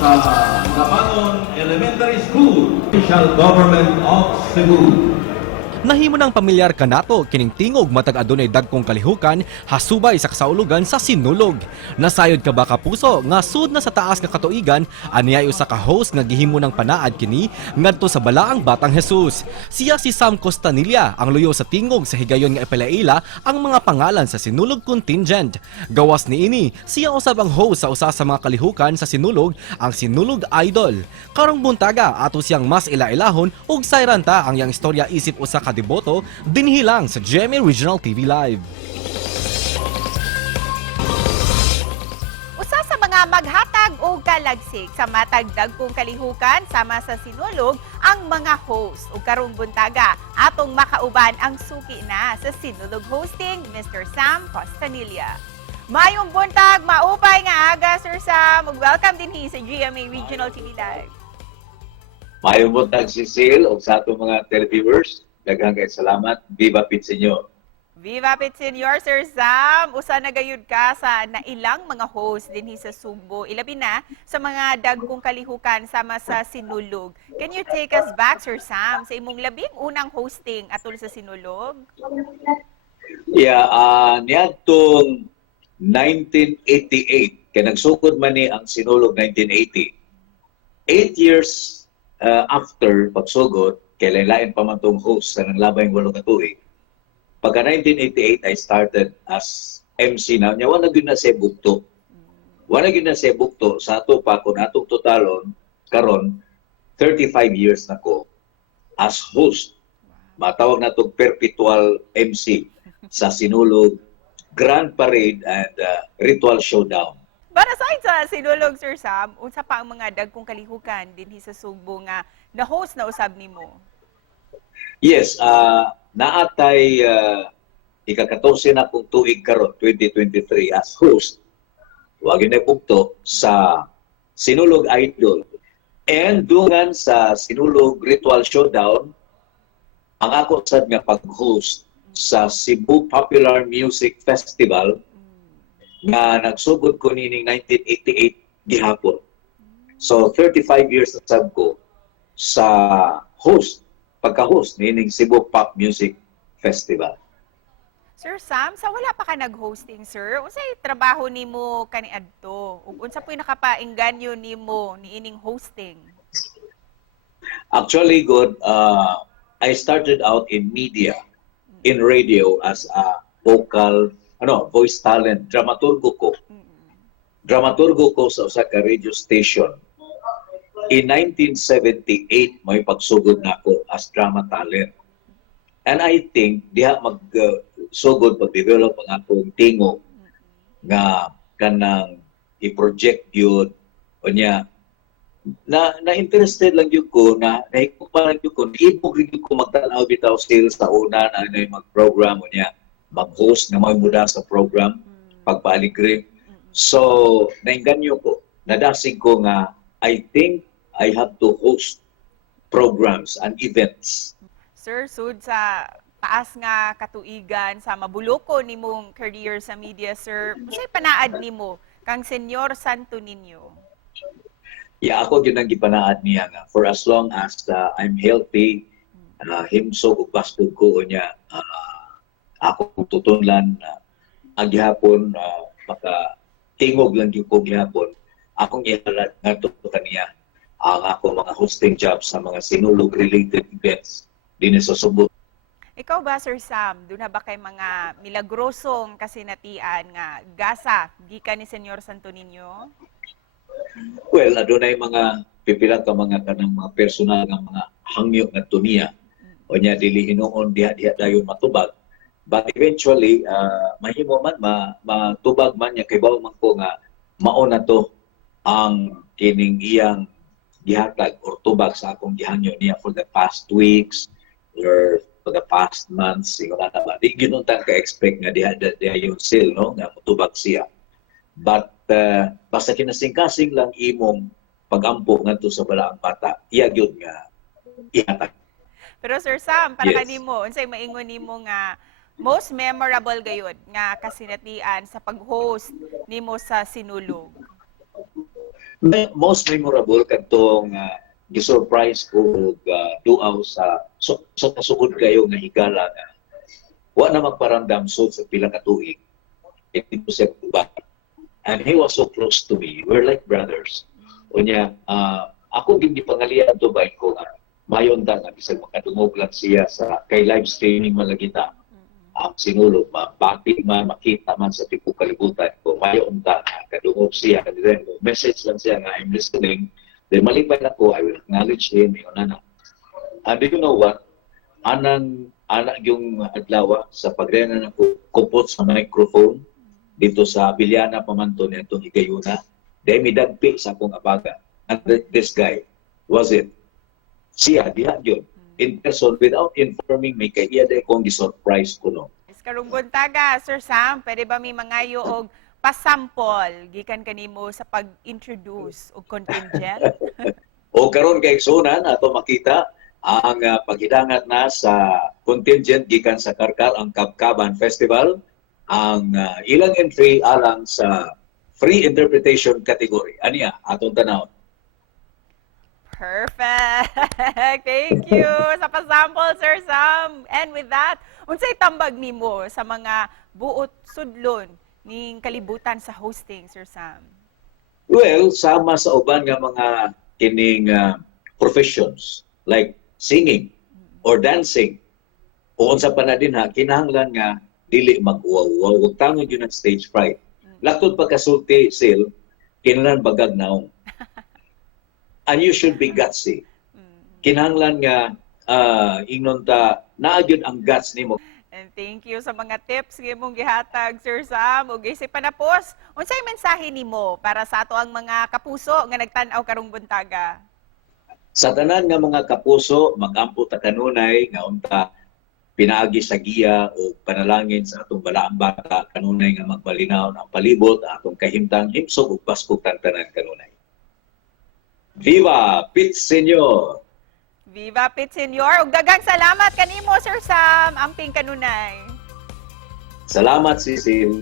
sa Gabanon Elementary School, Official Government of Cebu. Nahimo ng pamilyar kanato kining tingog matag adunay dagkong kalihukan hasubay sa kasaulugan sa Sinulog. Nasayod ka ba kapuso nga sud na sa taas nga katuigan aniyay usa ka host nga gihimo ng panaad kini ngadto sa balaang Batang Jesus. Siya si Sam Costanilla ang luyo sa tingog sa higayon nga ipalaila ang mga pangalan sa Sinulog contingent. Gawas niini, siya usab ang host sa usa sa mga kalihukan sa Sinulog, ang Sinulog Idol. Karong buntaga ato siyang mas ilailahon ug sayranta ang yang istorya isip usa ka deboto dinhilang sa GMA Regional TV Live. Usa sa mga maghatag o kalagsik sa matag dagkong kalihukan sama sa Sinulog ang mga host ug karong buntaga atong makauban ang suki na sa Sinulog hosting Mr. Sam Costanilla. Mayong buntag, maupay nga aga Sir Sam, ug welcome dinhi sa GMA Regional TV Live. Mayong buntag si Sil o sa atong mga televiewers. Daghang kay salamat. Viva Pit Senyor. Viva Pit Senyor, Sir Sam. Usa na gayud ka sa nailang mga host dinhi sa Sugbo. Ilabi na sa mga dagkong kalihukan sama sa Sinulog. Can you take us back, Sir Sam, sa imong labing unang hosting atol sa Sinulog? Yeah, niadtong 1988 kay nagsugod man ni ang Sinulog 1980. 8 years after pagsugod, kay lain pa man tong host sa nanglabay ng 8 ka tuig. Pagka 1988, I started as MC na. Wala gyud na siya bukto. Wala gyud na siya bukto sa ato pa kung atong totalon karon 35 years na ko as host. Matawag na itong perpetual MC sa Sinulog Grand Parade and Ritual Showdown. Para sa Sinulog, Sir Sam, unsa pa ang mga dagkong kalihukan dinhi sa Sugbo nga na-host na usab nimo? Yes, naatay ika-14 na kong tuig karon 2023 as host. Wag na bukto sa Sinulog Idol. And dungan sa Sinulog Ritual Showdown, ang ako sad nga pag-host sa Cebu Popular Music Festival nga nagsugod ko nining 1988 gihapon. So 35 years na sad ko sa pagka-host nining Cebu Pop Music Festival. Sir Sam, sa wala pa ka nag-hosting, sir, unsay trabaho nimo kaniadto? Ug unsa po'y nakapaingganyo nimo niining hosting? Actually, good, I started out in media, in radio as a voice talent, dramaturgo ko. Dramaturgo ko sa usa ka radio station. In 1978, may pagsugod na ako as drama talent. And I think diha magsugod pag-develop ang akong tingog nga kanang i-project yun o niya na interested lang yun ko na nahigpok pa lang yun ko naibog rin yun ko magtanaw bitaw still sa una na mag-program o niya mag-host na may muda sa program pagpaaligre. So nainganyo ko nadasig ko nga I think I have to host programs and events. Sir, sud sa taas nga katuigan sa mabuloko nimong career sa media, sir, unsay panaad nimo kang Senyor Santo Niño? Yeah, ako yun ang gipanaad niya nga. For as long as I'm healthy, himsog ug bastog ko niya, ako tutunlan ang gihapon, maka tingog lang yung ko gihapon, akong ihalat nga tutukan niya ang ako mga hosting jobs sa mga Sinulog-related events din sa Subo. Ikaw ba, Sir Sam, doon na ba kay mga milagrosong kasinatian nga gasa gikan ni Senyor Santo Niño? Well, adunay mga pipila ka mga kanang mga personal nga mga hangyo nga tuniya o niya dili hinuon diha dayon matubag. But eventually, mahimo man matubag man niya kay bawo man ko nga mao na to ang kining iyang gihatag or tubag sa akong gihangyo niya for the past weeks or for the past months. Siguro na ba? Di ginuntang ka-expect nga diha yung seal, no? Nga matubag siya. But basta kinasing-kasing lang imong pag-ampo ngadto sa balaang bata, iya gyud nga ihatag. Pero Sir Sam, para Yes. kanimo, unsay maingon nimo nga most memorable gayud nga kasinatian sa pag-host nimo sa Sinulog? Most memorable kadtong gisurprise ko duaw sa kasugod kayo nga higala nga wa na magparamdam so sa pila ka tuig. Ito siya ba? And he was so close to me. We're like brothers. Unya, ako din di pangalian to ba ko nga mayon ta nga bisag makadungog lang siya sa kay live streaming man lagi ta. Ang sinulog mabati man makita man sa tipo kalibutan ko mayon ta kadungog siya kadire message lang siya nga I'm listening. Then malipay na ko, I will acknowledge him, yun na. And you know what? Anak yung adlaw sa pagrena na kupot sa microphone dito sa Biliana Pamanton itong Higayuna. Dahil may dagpi sa akong abaga. And this guy, was it? Siya, diha yun. In person, without informing me, kaya iya dahil kong gisurprise ko no. Karong buntaga, Sir Sam, pwede ba may mangayo og pasample gikan kanimo sa pag-introduce og contingent? O karon kay Sunan ato makita ang paghidangat na sa contingent gikan sa Karkar ang Kabkaban Festival. Ang ilang entry alang sa free interpretation category. Aniya atong tanawon. Perfect! Thank you sa pasample, Sir Sam. And with that, unsay tambag nimo sa mga buot sudlon ning kalibutan sa hosting, Sir Sam? Well, sama sa uban nga mga kining professions like singing or dancing. O unsa pa na din ha, kinahanglan nga dili mag-uwaw-uwaw. Huwag tangon yun ang stage fright. Laktod pagkasulti, Sil, kinahanglan bagag naong. And you should be gutsy. Kinahanglan nga ingnon ta naagyon ang guts nimo. And thank you sa mga tips nga imong gihatag, Sir Sam. Ug isip pa na pos, unsay mensahe nimo para sa ato ang mga kapuso nga nagtan-aw karong buntaga? Sa tanan nga mga kapuso, magampo ta kanunay nga unta pinaagi sa giya o panalangin sa atong balaang bata kanunay nga magbalinaw ang palibot atong kahimtang himsog ug baskog tanan kanunay. Viva Pit Senyor! Viva Pit Senyor! Ug daghang salamat kanimo, Sir Sam, amping kanunay. Salamat, Cecil.